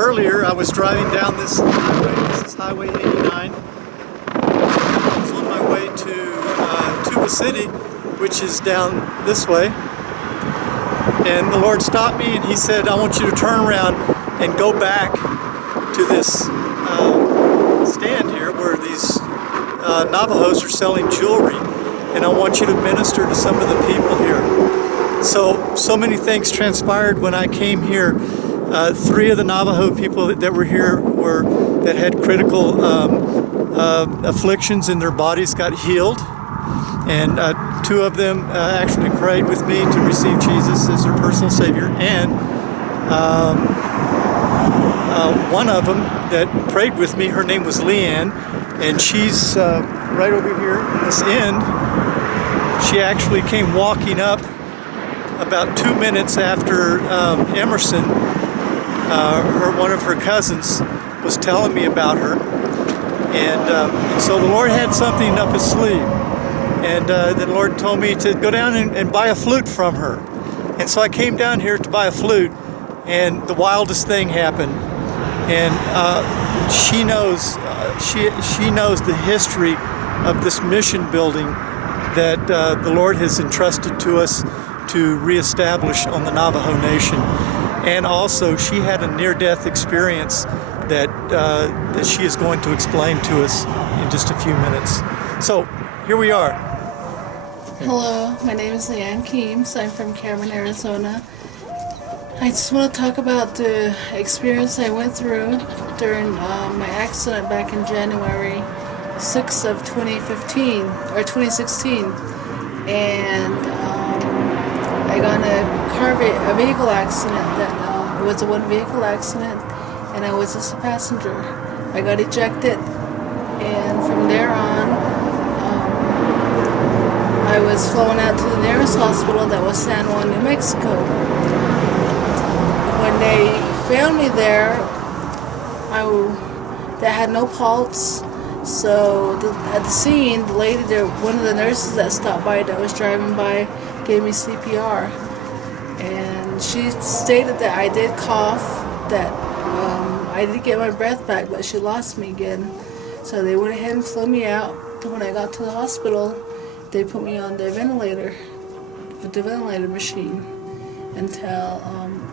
earlier I was driving down this highway. This is Highway 89. I was on my way to Tuba City, which is down this way. And the Lord stopped me and He said, I want you to turn around and go back to this stand here where these Navajos are selling jewelry. And I want you to minister to some of the people here. So many things transpired when I came here. 3 of the Navajo people that were here that had critical afflictions in their bodies got healed. And 2 of them actually prayed with me to receive Jesus as their personal Savior. And one of them that prayed with me, her name was Leanne, and she's right over here in this end. She actually came walking up about 2 minutes after Emerson, one of her cousins, was telling me about her. And so the Lord had something up His sleeve. And the Lord told me to go down and buy a flute from her. And so I came down here to buy a flute, and the wildest thing happened. And she knows the history of this mission building that the Lord has entrusted to us to reestablish on the Navajo Nation. And also, she had a near-death experience that she is going to explain to us in just a few minutes. So, here we are. Hello, my name is Leanne Keems. I'm from Cameron, Arizona. I just want to talk about the experience I went through during my accident back in January 6th of 2015 or 2016, and I got in a vehicle accident. It was a one-vehicle accident, and I was just a passenger. I got ejected, and from there on, I was flown out to the nearest hospital that was San Juan, New Mexico. When they found me there, they had no pulse. So at the scene, the lady there, one of the nurses that stopped by that was driving by, gave me CPR, and she stated that I did cough, that I did get my breath back, but she lost me again. So they went ahead and flew me out. When I got to the hospital, they put me on the ventilator machine until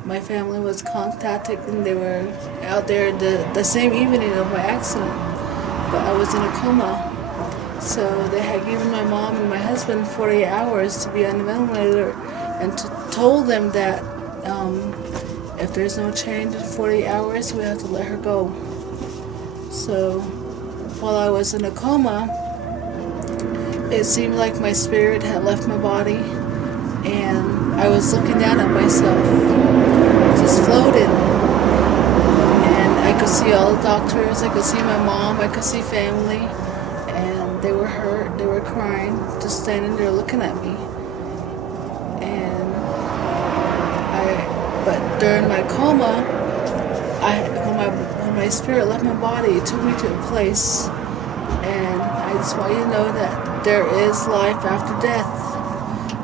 my family was contacted, and they were out there the same evening of my accident, but I was in a coma. So they had given my mom and my husband 48 hours to be on the ventilator, and told them that if there's no change in 48 hours, we have to let her go. So while I was in a coma, it seemed like my spirit had left my body, and I was looking down at myself, just floating. And I could see all the doctors, I could see my mom, I could see family, and they were hurt, they were crying, just standing there looking at me. But during my coma, when my spirit left my body, it took me to a place, and I just want you to know that there is life after death,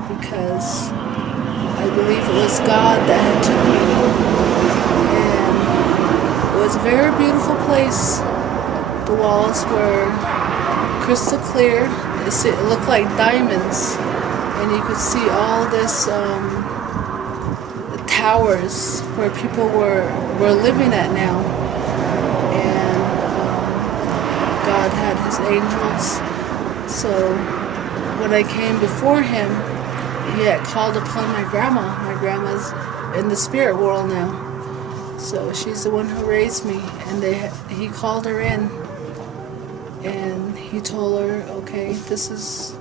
because I believe it was God that had took me, and it was a very beautiful place. The walls were crystal clear. It looked like diamonds, and you could see all this towers where people were living at now, and God had His angels. So when I came before Him, He had called upon my grandma. My grandma's in the spirit world now, so she's the one who raised me, and He called her in, and He told her, okay, this is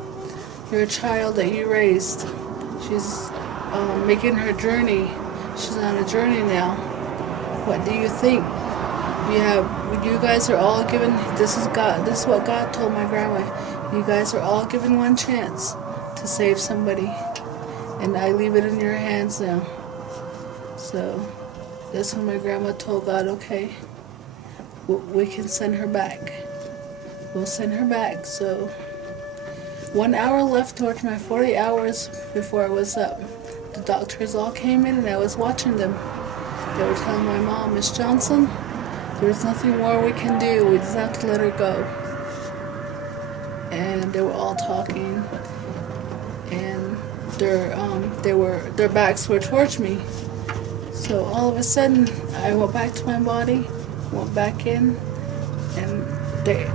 your child that you raised. She's making her journey. She's on a journey now. What do you think? You guys are all given, this is what God told my grandma. You guys are all given one chance to save somebody, and I leave it in your hands now. So that's when my grandma told God, okay, we can send her back. We'll send her back. So 1 hour left towards my 40 hours before I was up. The doctors all came in, and I was watching them. They were telling my mom, Miss Johnson, there's nothing more we can do. We just have to let her go. And they were all talking, and their backs were towards me. So all of a sudden, I went back to my body, went back in, and the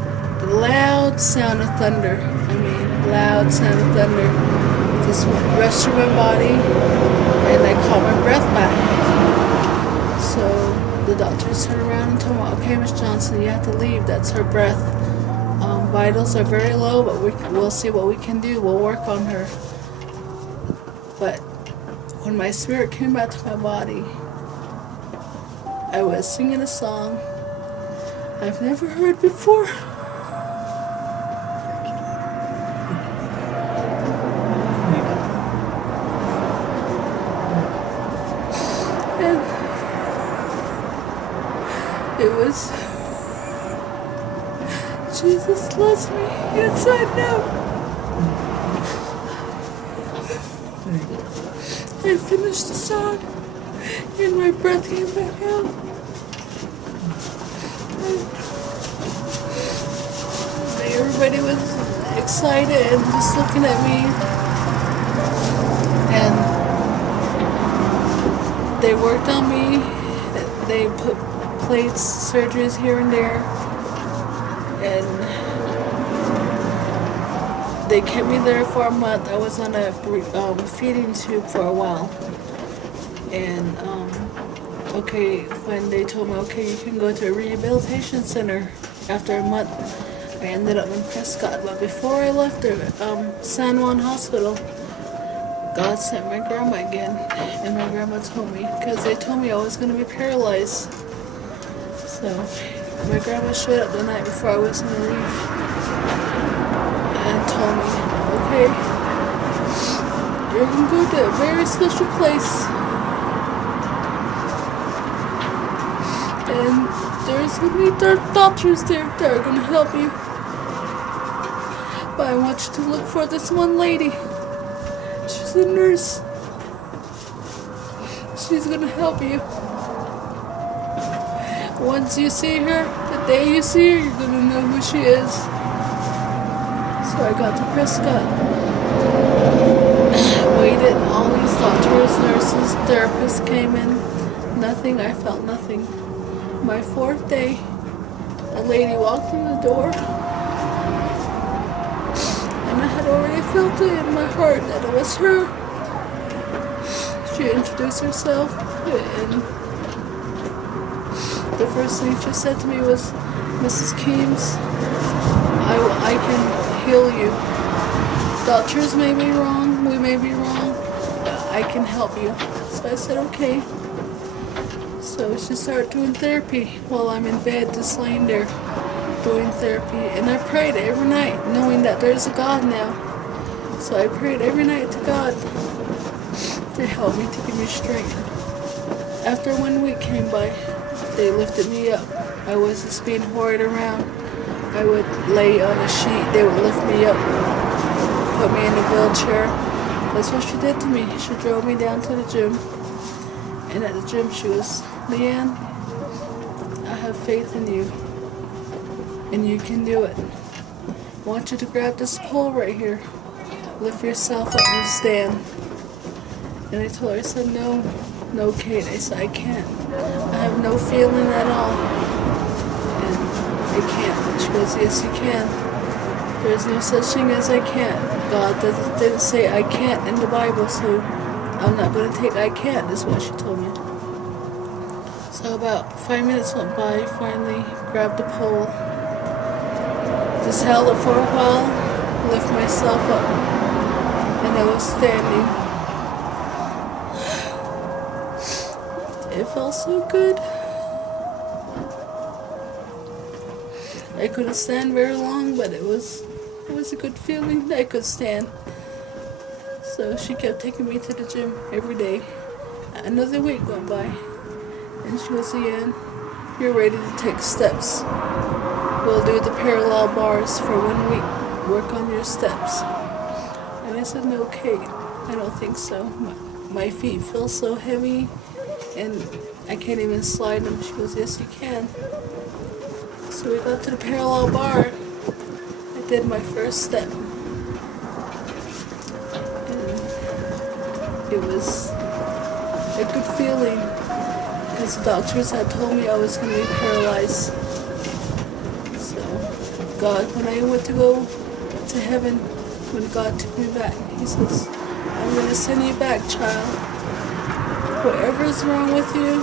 loud sound of thunder. Loud sound of thunder just rushed through my body, and I caught my breath back. So the doctors turned around and told me, okay, Miss Johnson, you have to leave. That's her breath. Vitals are very low, but we'll see what we can do. We'll work on her. But when my spirit came back to my body, I was singing a song I've never heard before. And it was, Jesus loves me, yes I know. I finished the song and my breath came back out. And everybody was excited and just looking at me. And they worked on me. They put plates, surgeries here and there. And they kept me there for a month. I was on a feeding tube for a while. And, when they told me, okay, you can go to a rehabilitation center after a month, I ended up in Prescott. But before I left the San Juan Hospital, God sent my grandma again. And my grandma told me, because they told me I was going to be paralyzed. So my grandma showed up the night before I was going to leave and told me, okay, you're going to go to a very special place. And there's going to be doctors there that are going to help you. But I want you to look for this one lady. She's a nurse. She's going to help you. Once you see her, the day you see her, you're going to know who she is. So I got to Prescott. Waited. All these doctors, nurses, therapists came in. Nothing. I felt nothing. My fourth day, a lady walked in the door. And I had already felt it in my heart that it was her. She introduced herself, and the first thing she said to me was, Mrs. Keems, I can heal you. Doctors may be wrong, we may be wrong, but I can help you. So I said, okay. So she started doing therapy while I'm in bed, just laying there doing therapy. And I prayed every night, knowing that there's a God now. So I prayed every night to God to help me, to give me strength. After 1 week came by, they lifted me up. I was just being hoarded around. I would lay on a sheet, they would lift me up, put me in a wheelchair. That's what she did to me. She drove me down to the gym. And at the gym she was, Leanne, I have faith in you. And you can do it. I want you to grab this pole right here. Lift yourself up and stand. And I told her, I said, no, Kate. I said, I can't. I have no feeling at all. And I can't. She goes, yes, you can. There's no such thing as I can't. God didn't say I can't in the Bible, so I'm not going to take I can't, is what she told me. So about 5 minutes went by, finally grabbed the pole, just held it for a while, lift myself up, and I was standing. It felt so good. I couldn't stand very long, but it was a good feeling that I could stand. So she kept taking me to the gym every day. Another week went by, and she goes, Ian, you're ready to take steps. We'll do the parallel bars for 1 week. Work on your steps. And I said, no, Kate, I don't think so. My feet feel so heavy, and I can't even slide them. She goes, yes, you can. So we got to the parallel bar. I did my first step. And it was a good feeling because the doctors had told me I was going to be paralyzed. So God, when I went to go to heaven, when God took me back, he says, I'm going to send you back, child. Whatever is wrong with you,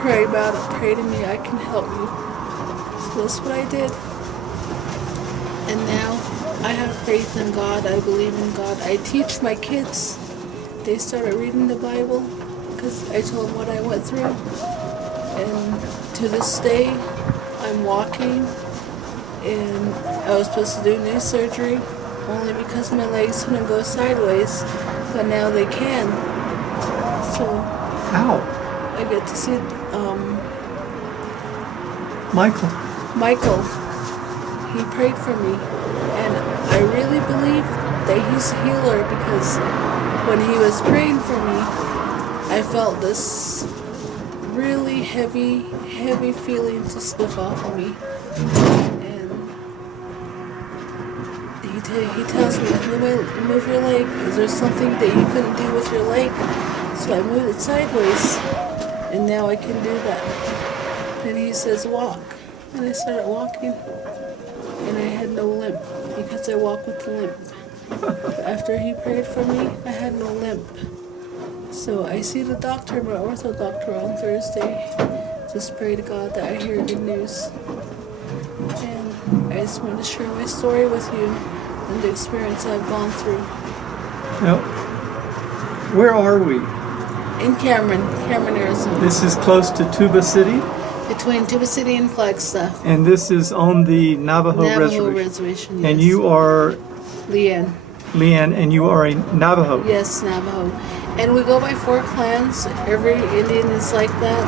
pray about it. Pray to me. I can help you. So that's what I did. And now I have faith in God. I believe in God. I teach my kids. They started reading the Bible because I told them what I went through. And to this day, I'm walking. And I was supposed to do knee surgery only because my legs couldn't go sideways. But now they can. So Ow. I get to see Michael. He prayed for me, and I really believe that he's a healer because when he was praying for me, I felt this really heavy feeling to slip off of me. And he tells me, move your leg. Is there something that you couldn't do with your leg? So I moved it sideways, and now I can do that. Then he says, walk. And I started walking, and I had no limp because I walk with the limp. After he prayed for me, I had no limp. So I see the doctor, my ortho doctor, on Thursday. Just pray to God that I hear good news. And I just want to share my story with you and the experience I've gone through. Now, where are we? In Cameron, Arizona. This is close to Tuba City, Between Tuba City and Flagstaff. and this is on the Navajo Reservation, yes. And you are Leanne, and you are a Navajo. yes, Navajo. And we go by 4 clans. Every Indian is like that.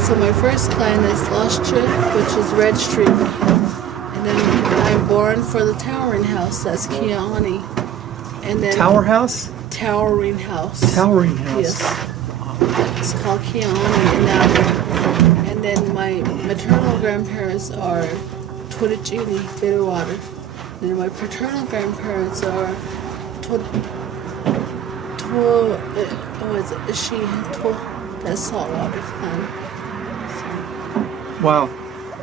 So my first clan is Lastra, which is Red Streak. And then I'm born for the Towering House, that's Kiani. And then Tower House? Towering House. Towering House. Yes. It's called Kiani. And then my maternal grandparents are Twitachini, Bitterwater. And then my paternal grandparents are that's Saltwater clan. Wow.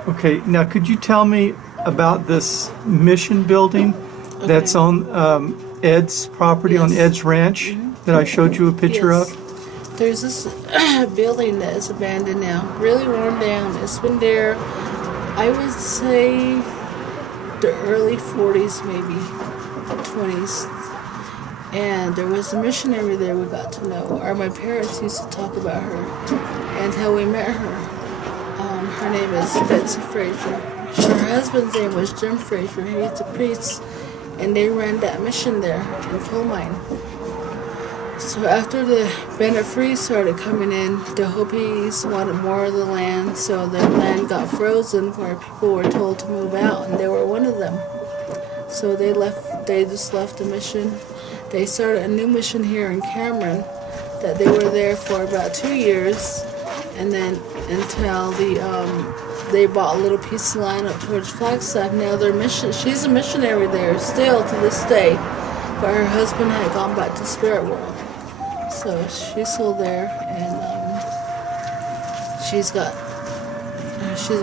Okay, now could you tell me about this mission building that's on Ed's property, on Yes. Ed's ranch, that I showed you a picture Yes. of? There's this building that is abandoned now, really worn down. It's been there, I would say, the early 40s, maybe 20s. And there was a missionary there we got to know, or my parents used to talk about her, and how we met her. Her name is Betsy Fraser. Her husband's name was Jim Fraser. He's a priest, and they ran that mission there in coal mine. So after the Bennett Freeze started coming in, the Hopis wanted more of the land, so the land got frozen where people were told to move out, and they were one of them. So they just left the mission. They started a new mission here in Cameron that they were there for about 2 years, and then until they bought a little piece of land up towards Flagstaff. Now she's a missionary there still to this day, but her husband had gone back to spirit world. So she's still there, and she's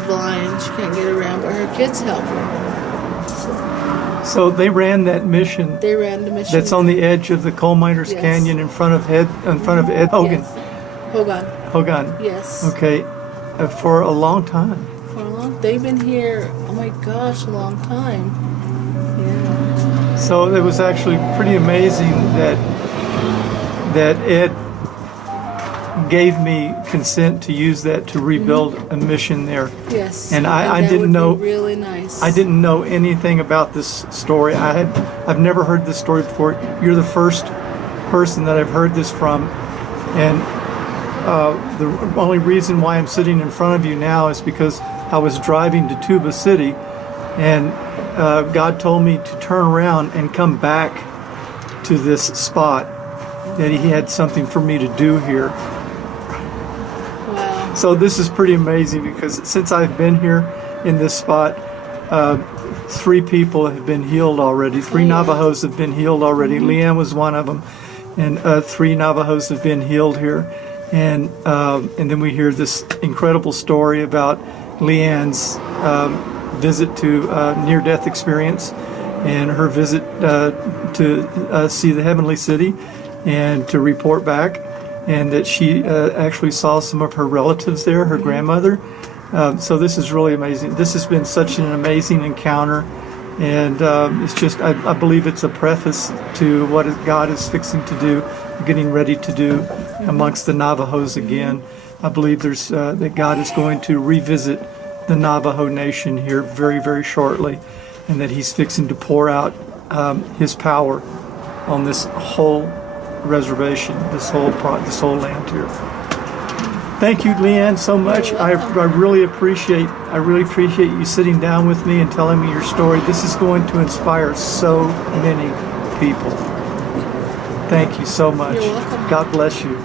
blind, she can't get around, but her kids help her. So they ran that mission. They ran the mission. That's on the edge of the Coal Miners Yes. Canyon in front of Ed Hogan. Yes. Hogan. Yes. Okay, for a long time. They've been here, oh my gosh, a long time. Yeah. So it was actually pretty amazing that Ed gave me consent to use that to rebuild a mission there. Yes. And I that didn't would know. Be really nice. I didn't know anything about this story. I've never heard this story before. You're the first person that I've heard this from, and the only reason why I'm sitting in front of you now is because I was driving to Tuba City, and God told me to turn around and come back to this spot, that He had something for me to do here. So this is pretty amazing because since I've been here in this spot, 3 people have been healed already. 3 Navajos have been healed already. Leanne was one of them, and 3 Navajos have been healed here. And then we hear this incredible story about Leanne's visit to Near Death Experience, and her visit to see the Heavenly City and to report back, and that she actually saw some of her relatives there, her grandmother. So this is really amazing. This has been such an amazing encounter, and it's just, I believe it's a preface to what God is fixing to do, getting ready to do amongst the Navajos again. I believe there's that God is going to revisit the Navajo Nation here very, very shortly, and that He's fixing to pour out His power on this whole reservation, this whole land here. Thank you, Leanne, so much. I really appreciate you sitting down with me and telling me your story. This is going to inspire so many people. Thank you so much. You're welcome. God bless you.